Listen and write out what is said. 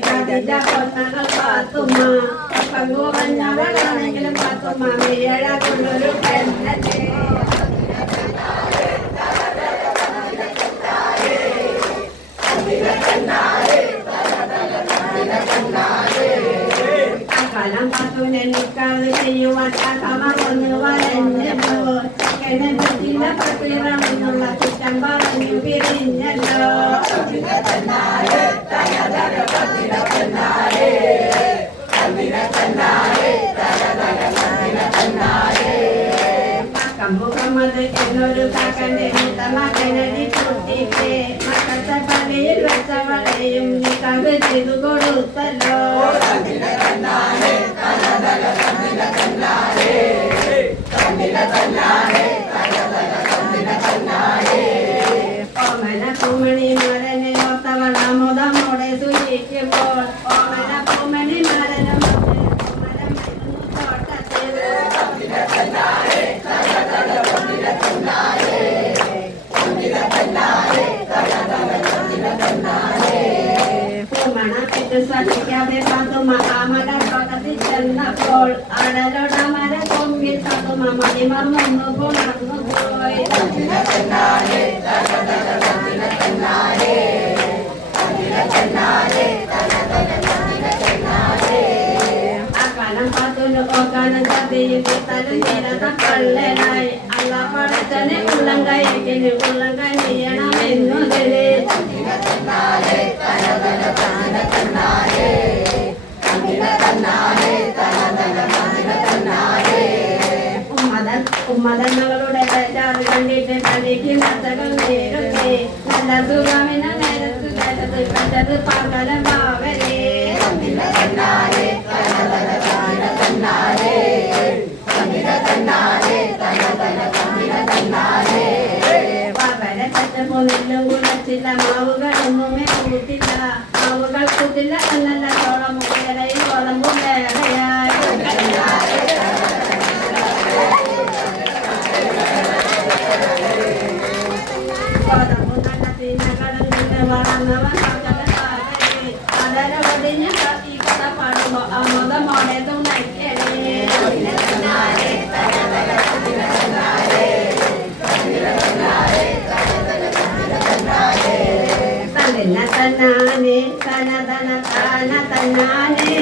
കതിര പൊന്നകൾ പാത്തുമ്മ പങ്കുവന്നവളാണെങ്കിലും പാത്തുമ്മ മിഴ കൊണ്ടൊരു പെണ്ണല്ലേ കലം പാത്തുനെ നിൽക്കാതെ ചെയ്യുവാൻ കമർന്ന് വരഞ്ഞല്ലോ കിണറ്റിന്റെ പ്രതിറമെന്നുള്ള കുറ്റം പറഞ്ഞു പിരിഞ്ഞല്ലോ മുഹമ്മദ് എന്നൊരു കാക്കന്റെ മകനടി കുട്ടിക്ക് മക്കത്തെ പള്ളിയിൽ വെച്ചവളെയും നിക്കാഹ് ചെയ്തു കൊടുത്തല്ലോ ഓമന പൂമണി മരനെ ഓർത്തവള മുതമോടെ സൂചിക്കുമ്പോൾ ഓമന പൂമണി മരനും ശ്രദ്ധിക്കാതെ പാത്തുമ്മ ആമല തോട്ടത്തിൽ ചെന്നപ്പോൾ അടലോടമര കൊമ്പിൽ പാത്തുമ്മ മണിമർന്നു പുണർന്നു പോയി അക്കാലം പാത്തുന് ഓക്കാനും ചതിയും കിട്ടലും നിരത പള്ളനായി അല്ല പടച്ചനെ ഉള്ളം കൈക്കിന് ഉള്ളം കഴിയണമെന്നതില് ഉമ്മതങ്ങളുടെ രാജാവ് കണ്ടിട്ട് പണിക്ക് നത്തകൾ നേരത്തെ നല്ല സുഖമിന നേരത്ത് കേട്ടത് കണ്ടത് പകലം ഭാവരേ പവരെ പച്ചപ്പൊന്നിലും കുളച്ചില്ല മാവുകളൊന്നുമേ കൂട്ടില്ല മാവുകൾ കൂട്ടില്ല എന്നല്ല ചോളം മുകരയിൽ കുളമ്പും വേറെയായി വളർന്നവൻ അതരവടിഞ്ഞ ഈ കഥ പാടുമ്പോ അമൃതമോടെ തുണയ്ക്കണേ തന്നാനെ തന തന താന തന്നാനേ